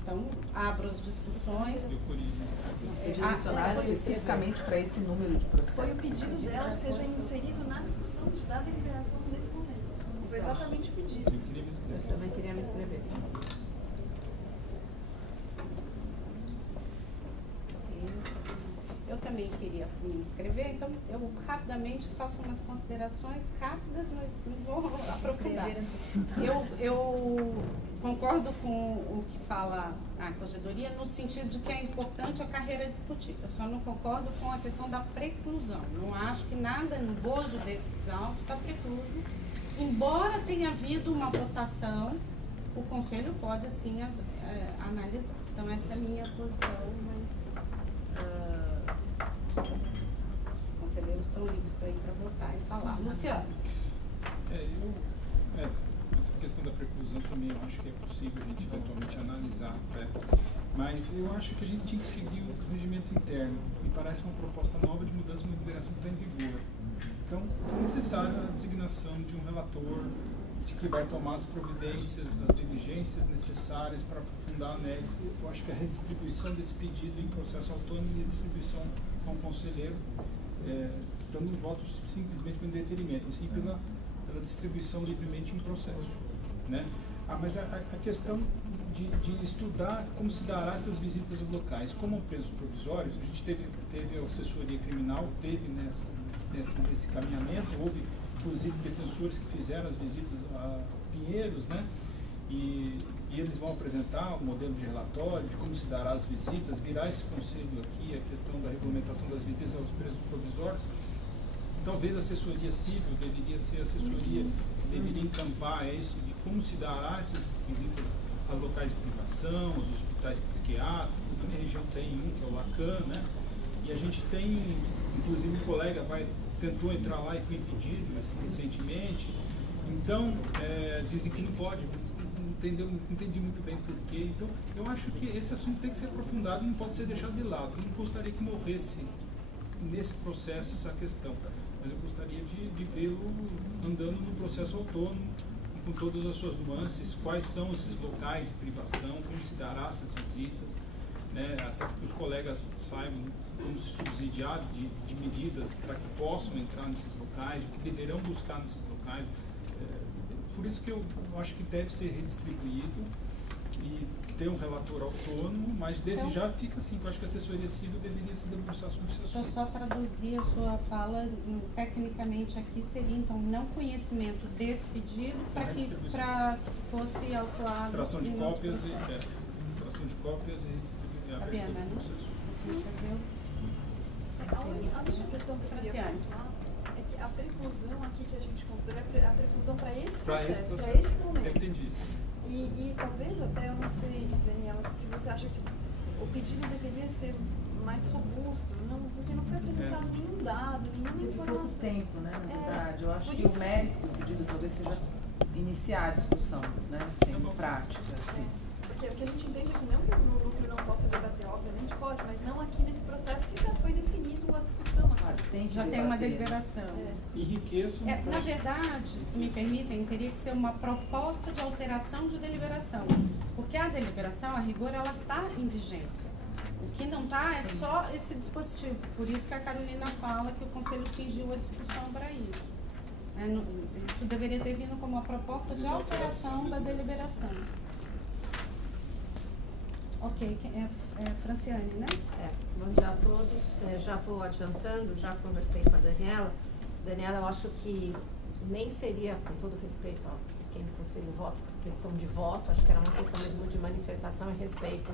Então, abro as discussões. Direcionar especificamente para esse número de processos. Foi o pedido dela que seja inserido na discussão da deliberação nesse momento. Foi exatamente o pedido. Eu também queria me inscrever. Eu também queria me inscrever, então eu rapidamente faço umas considerações rápidas, mas não vou aprofundar. Eu concordo com o que fala a corregedoria no sentido de que é importante a carreira discutida. Eu só não concordo com a questão da preclusão. Não acho que nada no bojo desses autos está precluso. Embora tenha havido uma votação, o Conselho pode, assim, analisar. Então, essa é a minha posição, mas os conselheiros estão livres aí para votar e falar. Luciano. Essa questão da preclusão também eu acho que é possível a gente eventualmente analisar, mas eu acho que a gente tinha que seguir o regimento interno. Me parece uma proposta nova de mudança de uma deliberação que está em vigor. Então, é necessária a designação de um relator de que vai tomar as providências, as diligências necessárias para aprofundar a mérito. Eu acho que a redistribuição desse pedido em processo autônomo e a distribuição a um conselheiro, dando um voto simplesmente pelo indeferimento, e sim pela distribuição livremente em processo. Né? Mas a questão de estudar como se dará essas visitas locais. Como presos provisórios, a gente teve a assessoria criminal, teve nesse caminhamento, houve inclusive defensores que fizeram as visitas a Pinheiros, né? E eles vão apresentar um modelo de relatório de como se dará as visitas, virá esse conselho aqui, a questão da regulamentação das visitas aos presos provisórios. Talvez a assessoria civil deveria ser assessoria, deveria encampar isso de como se dará essas visitas a locais de privação, aos hospitais psiquiátricos. Na minha região tem um, que é o Lacan, né? E a gente tem, inclusive um colega tentou entrar lá e foi impedido recentemente. Então, dizem que não pode, não entendi muito bem por quê. Então, eu acho que esse assunto tem que ser aprofundado e não pode ser deixado de lado. Eu não gostaria que morresse nesse processo essa questão, mas eu gostaria de vê-lo andando no processo autônomo, com todas as suas nuances, quais são esses locais de privação, como se dará essas visitas, né? Até que os colegas saibam como se subsidiar de medidas para que possam entrar nesses locais, o que deverão buscar nesses locais. Por isso que eu acho que deve ser redistribuído e ter um relator autônomo, mas desde já fica assim, que eu acho que a assessoria civil deveria se debruçar sobre esse assunto. Deixa eu só traduzir a sua fala, tecnicamente aqui seria então não conhecimento desse pedido para que fosse autuado. Extração de cópias e redistribuição. Fabiana, né? A única questão que eu queria pontuar é que a preclusão aqui que a gente considera é a preclusão para esse processo, para esse momento. Eu entendi isso. E talvez até, eu não sei, Daniela, se você acha que o pedido deveria ser mais robusto, porque não foi apresentado nenhum dado, nenhuma informação. Pouco tempo, né, na verdade. Eu acho que o mérito do pedido talvez seja iniciar a discussão, né, sendo prática, assim. Porque o que a gente entende é que não que o núcleo não possa debater, obviamente pode, mas não aqui nesse processo que já foi definido a discussão. Já tem uma deliberação. Enriqueço. Na verdade, se me permitem, teria que ser uma proposta de alteração de deliberação. Porque a deliberação, a rigor, ela está em vigência. O que não está é só esse dispositivo. Por isso que a Carolina fala que o Conselho cingiu a discussão para isso. Isso deveria ter vindo como uma proposta de alteração da deliberação. Ok, Franciane, né? Bom dia a todos. Já vou adiantando, já conversei com a Daniela. Daniela, eu acho que nem seria, com todo respeito a quem conferiu o voto, questão de voto, acho que era uma questão mesmo de manifestação e respeito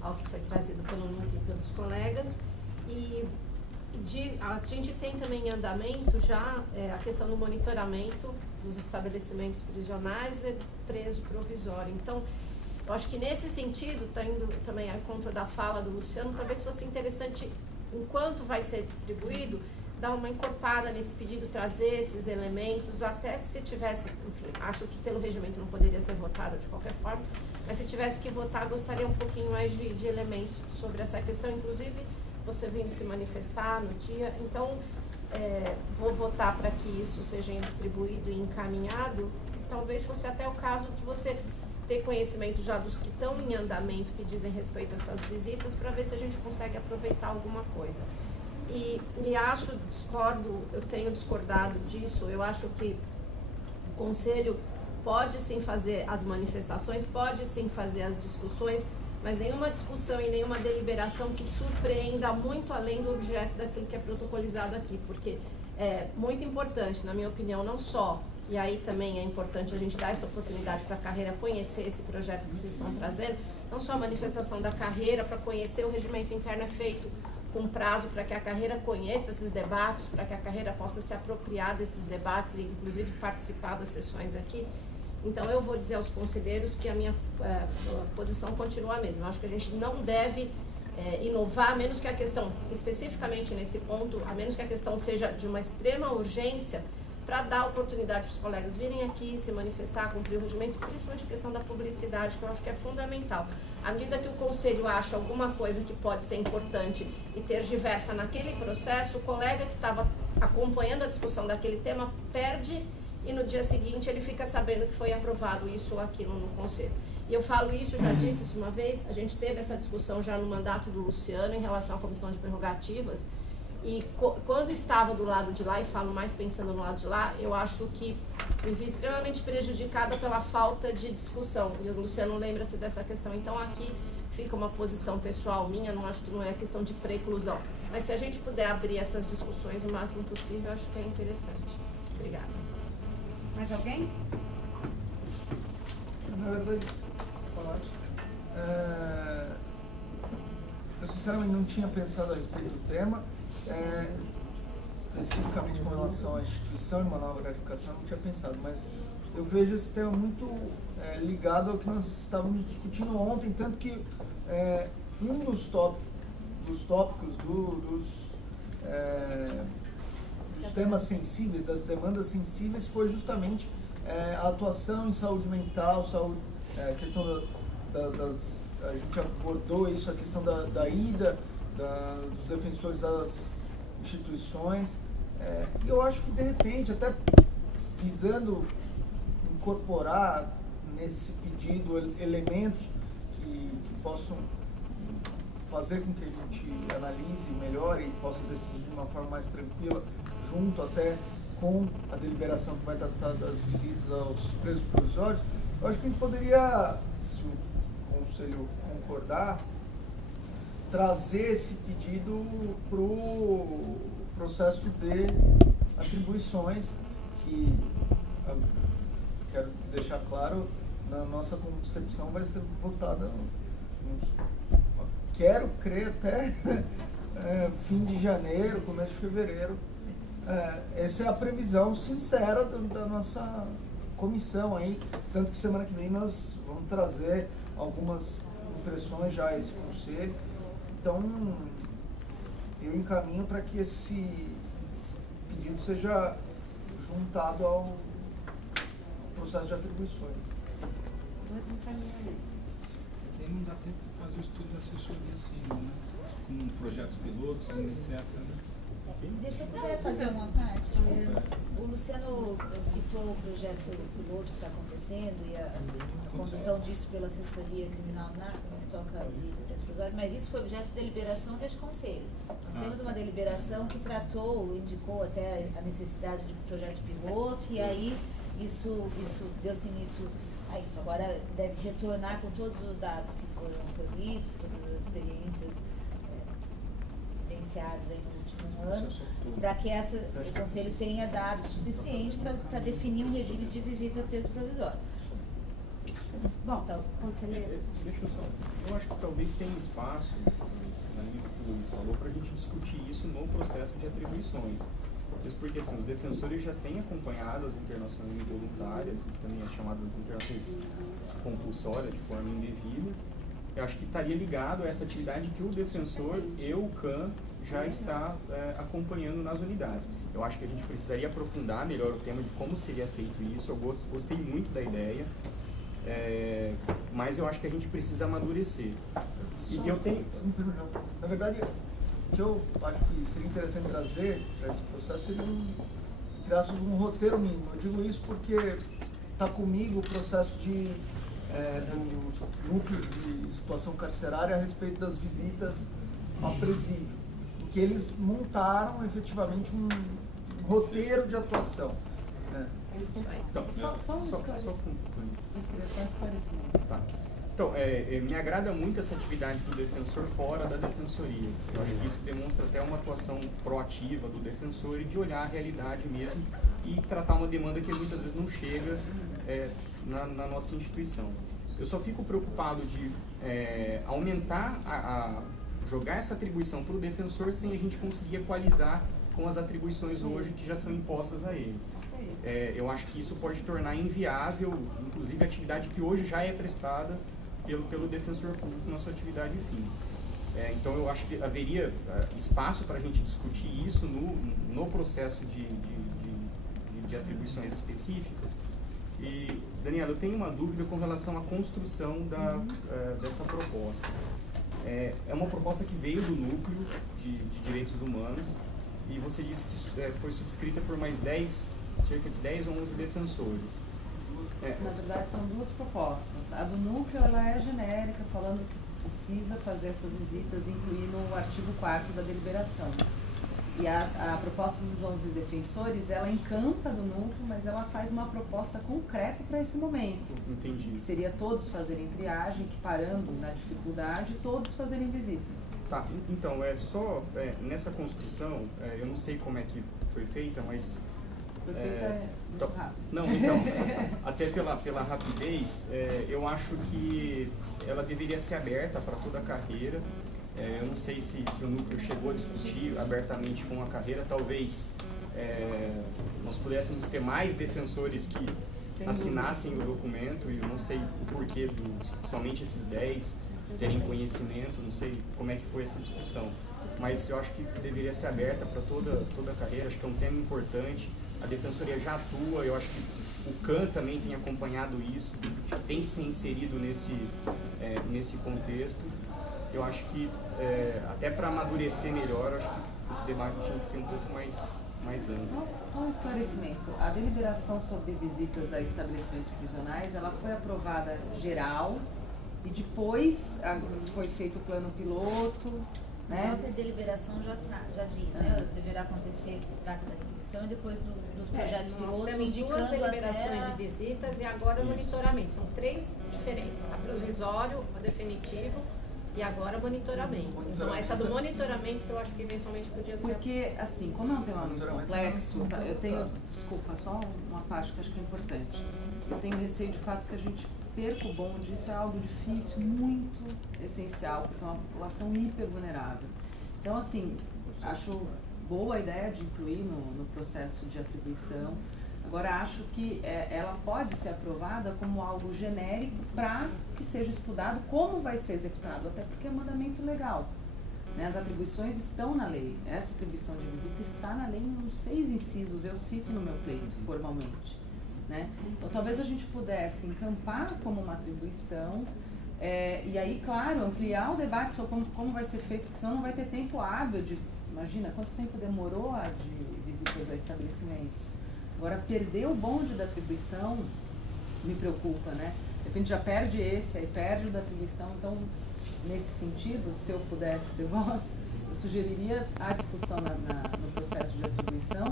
ao que foi trazido pelo núcleo e pelos colegas. E a gente tem também em andamento já a questão do monitoramento dos estabelecimentos prisionais e preso provisório. Então, eu acho que nesse sentido, está indo também ao encontro da fala do Luciano, talvez fosse interessante, enquanto vai ser distribuído, dar uma encorpada nesse pedido, trazer esses elementos, até se tivesse, enfim, acho que pelo regimento não poderia ser votado de qualquer forma, mas se tivesse que votar, gostaria um pouquinho mais de elementos sobre essa questão, inclusive você vindo se manifestar no dia, então vou votar para que isso seja distribuído e encaminhado, talvez fosse até o caso de você ter conhecimento já dos que estão em andamento, que dizem respeito a essas visitas, para ver se a gente consegue aproveitar alguma coisa. E eu tenho discordado disso, eu acho que o Conselho pode sim fazer as manifestações, pode sim fazer as discussões, mas nenhuma discussão e nenhuma deliberação que surpreenda muito além do objeto daquilo que é protocolizado aqui, porque é muito importante, na minha opinião, não só, e aí também é importante a gente dar essa oportunidade para a carreira conhecer esse projeto que vocês estão trazendo, não só a manifestação da carreira, para conhecer o regimento interno é feito com prazo para que a carreira conheça esses debates, para que a carreira possa se apropriar desses debates e inclusive participar das sessões aqui. Então eu vou dizer aos conselheiros que a minha posição continua a mesma. Eu acho que a gente não deve inovar, a menos que a questão, especificamente nesse ponto, a menos que a questão seja de uma extrema urgência, para dar oportunidade para os colegas virem aqui, se manifestar, cumprir o regimento, principalmente a questão da publicidade, que eu acho que é fundamental. À medida que o Conselho acha alguma coisa que pode ser importante e tergiversa naquele processo, o colega que estava acompanhando a discussão daquele tema perde e no dia seguinte ele fica sabendo que foi aprovado isso ou aquilo no Conselho. E eu falo isso, já disse isso uma vez, a gente teve essa discussão já no mandato do Luciano em relação à Comissão de Prerrogativas, e quando estava do lado de lá, e falo mais pensando no lado de lá, eu acho que me vi extremamente prejudicada pela falta de discussão, e o Luciano lembra-se dessa questão. Então aqui fica uma posição pessoal minha, não acho que não é questão de preclusão, mas se a gente puder abrir essas discussões o máximo possível, eu acho que é interessante. Obrigada. Mais alguém? Na verdade, eu sinceramente não tinha pensado a respeito do tema, especificamente com relação à instituição de uma nova gratificação, eu não tinha pensado, mas eu vejo esse tema muito ligado ao que nós estávamos discutindo ontem, tanto que um dos tópicos dos temas sensíveis, das demandas sensíveis, foi justamente a atuação em saúde mental, questão a gente abordou isso, a questão da ida dos defensores às instituições, e eu acho que de repente, até visando incorporar nesse pedido elementos que possam fazer com que a gente analise melhor e possa decidir de uma forma mais tranquila, junto até com a deliberação que vai tratar das visitas aos presos provisórios, eu acho que a gente poderia, se o Conselho concordar, trazer esse pedido para o processo de atribuições, que quero deixar claro, na nossa concepção vai ser votada, quero crer até fim de janeiro, começo de fevereiro. Essa é a previsão sincera da nossa comissão aí, tanto que semana que vem nós vamos trazer algumas expressões já a esse conselho. Então, eu encaminho para que esse pedido seja juntado ao processo de atribuições. Aí não dá tempo de fazer o estudo de assessoria assim, né? Com projetos pilotos, etc. Deixa eu puder fazer uma parte. O Luciano citou o projeto piloto que está acontecendo e a condução disso pela assessoria criminal no que toca ao direito provisório, mas isso foi objeto de deliberação deste conselho. Nós temos uma deliberação que tratou, indicou até a necessidade de um projeto piloto e aí isso deu-se início a isso. Agora deve retornar com todos os dados que foram colhidos, todas as experiências vivenciadas aí no último ano, para que o Conselho tenha dados suficientes para definir um regime de visita a preso provisório. Bom, então, conselheiro. Deixa eu só. Eu acho que talvez tenha espaço, na linha que o Luiz falou, para a gente discutir isso no processo de atribuições. Isso porque assim, os defensores já têm acompanhado as internações involuntárias, e também as chamadas internações compulsórias de forma indevida. Eu acho que estaria ligado a essa atividade que o defensor e o CAN já está acompanhando nas unidades. Eu acho que a gente precisaria aprofundar melhor o tema de como seria feito isso. Eu gostei muito da ideia, mas eu acho que a gente precisa amadurecer. E eu tenho... Na verdade, o que eu acho que seria interessante trazer para esse processo seria um roteiro mínimo. Eu digo isso porque está comigo o processo do núcleo de situação carcerária a respeito das visitas ao presídio, em que eles montaram efetivamente um roteiro de atuação. Então, só um esclarecimento. Tá. Então, me agrada muito essa atividade do defensor fora da defensoria. Eu acho que isso demonstra até uma atuação proativa do defensor e de olhar a realidade mesmo e tratar uma demanda que muitas vezes não chega na nossa instituição. Eu só fico preocupado de aumentar, jogar essa atribuição para o defensor sem a gente conseguir equalizar com as atribuições hoje que já são impostas a ele. Eu acho que isso pode tornar inviável, inclusive, a atividade que hoje já é prestada pelo defensor público na sua atividade fim. Então, eu acho que haveria espaço para a gente discutir isso no processo de atribuições específicas. E, Daniela, eu tenho uma dúvida com relação à construção dessa proposta. É uma proposta que veio do núcleo de direitos humanos e você disse que foi subscrita por mais cerca de 10 ou 11 defensores. Na verdade, são duas propostas. A do núcleo ela é genérica, falando que precisa fazer essas visitas, incluindo o artigo 4º da deliberação. E a proposta dos 11 defensores, ela encampa do núcleo, mas ela faz uma proposta concreta para esse momento. Entendi. Que seria todos fazerem triagem, que parando na dificuldade, todos fazerem visitas. Tá, então, nessa construção, eu não sei como é que foi feita, mas... muito rápido. Não, então, até pela rapidez, eu acho que ela deveria ser aberta para toda a carreira. Eu não sei se o núcleo chegou a discutir abertamente com a carreira, talvez nós pudéssemos ter mais defensores que assinassem o documento, e eu não sei o porquê somente esses 10 terem conhecimento, não sei como é que foi essa discussão, mas eu acho que deveria ser aberta para toda a carreira. Acho que é um tema importante, a defensoria já atua, eu acho que o CAN também tem acompanhado isso, tem se inserido nesse contexto. Eu acho que, até para amadurecer melhor, eu acho que esse debate tinha que ser um pouco mais amplo. Só um esclarecimento. A deliberação sobre visitas a estabelecimentos prisionais, ela foi aprovada geral e depois foi feito o plano piloto. A própria deliberação já diz, deverá acontecer, trata da requisição e depois dos projetos pilotos. Nós temos duas deliberações de visitas e agora o monitoramento. São 3 diferentes: a provisório, a definitivo e agora monitoramento. Então, essa do monitoramento que eu acho que eventualmente podia ser... Porque, assim, como é um tema muito complexo, eu tenho... Desculpa, só uma parte que eu acho que é importante. Eu tenho receio de fato que a gente perca o bonde. Isso é algo difícil, muito essencial, porque é uma população hiper vulnerável. Então, assim, acho boa a ideia de incluir no processo de atribuição Agora, acho que ela pode ser aprovada como algo genérico para que seja estudado como vai ser executado, até porque é mandamento legal. Né? As atribuições estão na lei. Essa atribuição de visita está na lei em uns 6 incisos, eu cito no meu pleito, formalmente. Né? Então, talvez a gente pudesse encampar como uma atribuição e aí, claro, ampliar o debate sobre como vai ser feito, porque senão não vai ter tempo hábil de... Imagina quanto tempo demorou de visitas a estabelecimentos. Agora, perder o bonde da atribuição me preocupa, né? De repente já perde esse, aí perde o da atribuição. Então, nesse sentido, se eu pudesse ter voz, eu sugeriria a discussão no processo de atribuição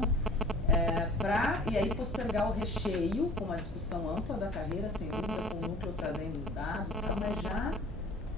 e aí postergar o recheio com uma discussão ampla da carreira, sem dúvida, com o núcleo trazendo os dados, mas já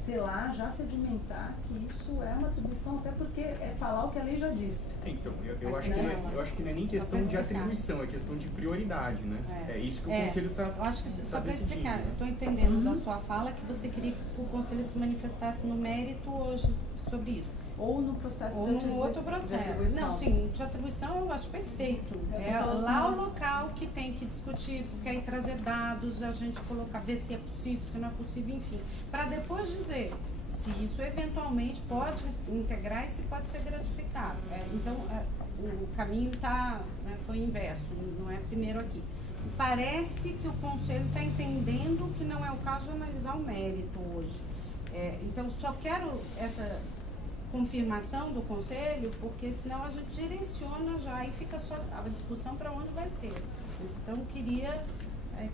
selar, já sedimentar que isso é uma atribuição, até porque é falar o que a lei já disse. Então, eu acho que não é nem questão de atribuição, é questão de prioridade, né? É isso que o Conselho está decidindo. Eu acho que, só para explicar, eu estou entendendo da sua fala que você queria que o Conselho se manifestasse no mérito hoje sobre isso. Ou no processo ou de no outro processo. Não, sim, de atribuição eu acho perfeito. É lá o local que tem que discutir, porque aí trazer dados, a gente colocar, ver se é possível, se não é possível, enfim. Para depois dizer se isso eventualmente pode integrar e se pode ser gratificado. Então, o caminho foi inverso, não é primeiro aqui. Parece que o Conselho está entendendo que não é o caso de analisar o mérito hoje. Então, só quero essa confirmação do Conselho, porque senão a gente direciona já e fica só a discussão para onde vai ser. Então, eu queria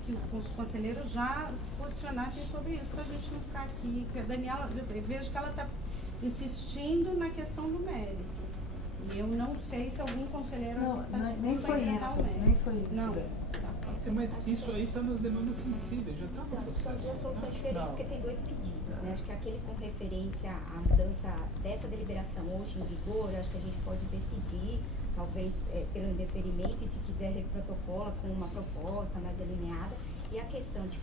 que os conselheiros já se posicionassem sobre isso, para a gente não ficar aqui. Porque a Daniela, eu vejo que ela está insistindo na questão do mérito. E eu não sei se algum conselheiro está disposto a enfrentar o mérito. Nem foi isso. Não. Mas isso aí está nas demandas sensíveis, já está no processo. São soluções diferentes, porque tem 2 pedidos, né? Acho que aquele com referência à mudança dessa deliberação hoje em vigor, acho que a gente pode decidir, talvez pelo indeferimento, e se quiser reprotocola com uma proposta mais delineada. E a questão de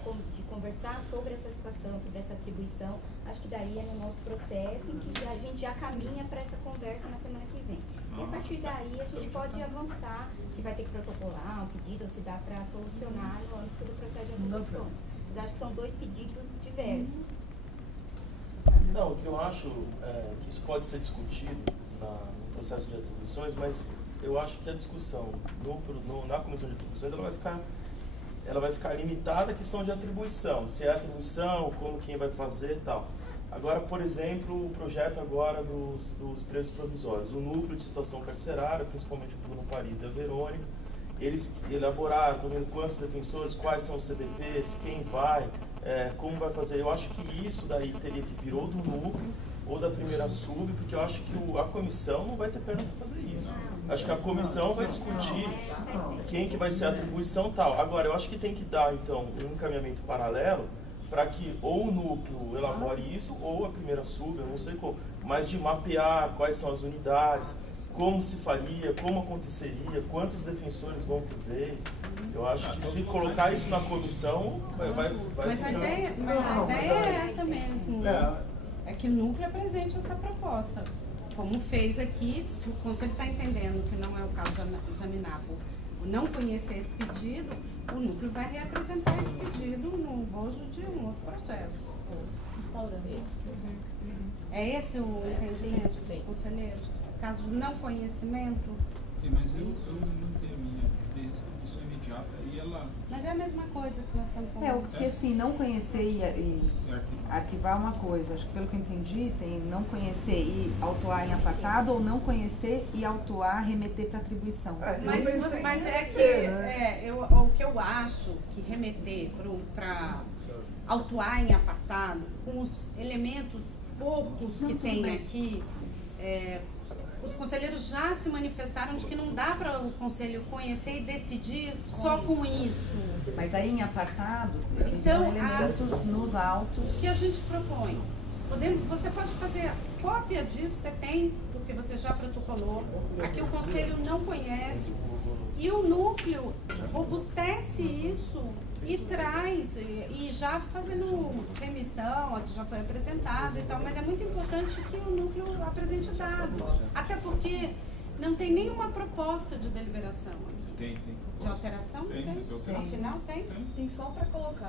conversar sobre essa situação, sobre essa atribuição, acho que daí é no nosso processo em que a gente já caminha para essa conversa na semana que vem. E a partir daí a gente pode avançar, se vai ter que protocolar um pedido ou se dá para solucionar no âmbito do processo de atribuições. Mas acho que são 2 pedidos diversos. Não, o que eu acho que isso pode ser discutido no processo de atribuições, mas eu acho que a discussão na comissão de atribuições ela vai ficar limitada à questão de atribuição, se é atribuição, como quem vai fazer e tal. Agora, por exemplo, o projeto agora dos presos provisórios, o núcleo de situação carcerária, principalmente o Bruno Paris e a Verônica, eles elaboraram, estão vendo quantos defensores, quais são os CDPs, quem vai, como vai fazer. Eu acho que isso daí teria que vir ou do núcleo ou da primeira sub, porque eu acho que a comissão não vai ter perna para fazer isso. Acho que a comissão vai discutir quem que vai ser a atribuição e tal. Agora, eu acho que tem que dar, então, um encaminhamento paralelo para que ou o núcleo elabore isso, ou a primeira sub, eu não sei como, mas de mapear quais são as unidades, como se faria, como aconteceria, quantos defensores vão por vez. Eu acho que se colocar isso na comissão, vai mas a ideia é essa mesmo. É que o núcleo apresente essa proposta. Como fez aqui, se o Conselho está entendendo que não é o caso de examinar por não conhecer esse pedido, o núcleo vai reapresentar esse pedido no bojo de um outro processo. É esse o entendimento dos conselheiros? Caso de não conhecimento? Mas eu não tenho a minha distribuição imediata e ela... Mas é a mesma coisa que nós estamos falando. Porque assim, não conhecer e arquivar uma coisa. Acho que pelo que eu entendi, tem não conhecer e autuar em apartado, ou não conhecer e autuar, remeter para atribuição. Mas é que o que eu acho que remeter para autuar em apartado, com os elementos poucos que tem aqui, os conselheiros já se manifestaram de que não dá para o conselho conhecer e decidir só com isso. Mas aí em apartado, então, elementos nos autos. Que a gente propõe. Você pode fazer cópia disso, você tem, porque você já protocolou. Aqui o conselho não conhece. E o núcleo robustece isso e traz, e já fazendo remissão, já foi apresentado e tal, mas é muito importante que o núcleo apresente dados. Até porque Não tem nenhuma proposta de deliberação aqui. Tem. De alteração? Tem. Afinal, tem? Tem só para colocar.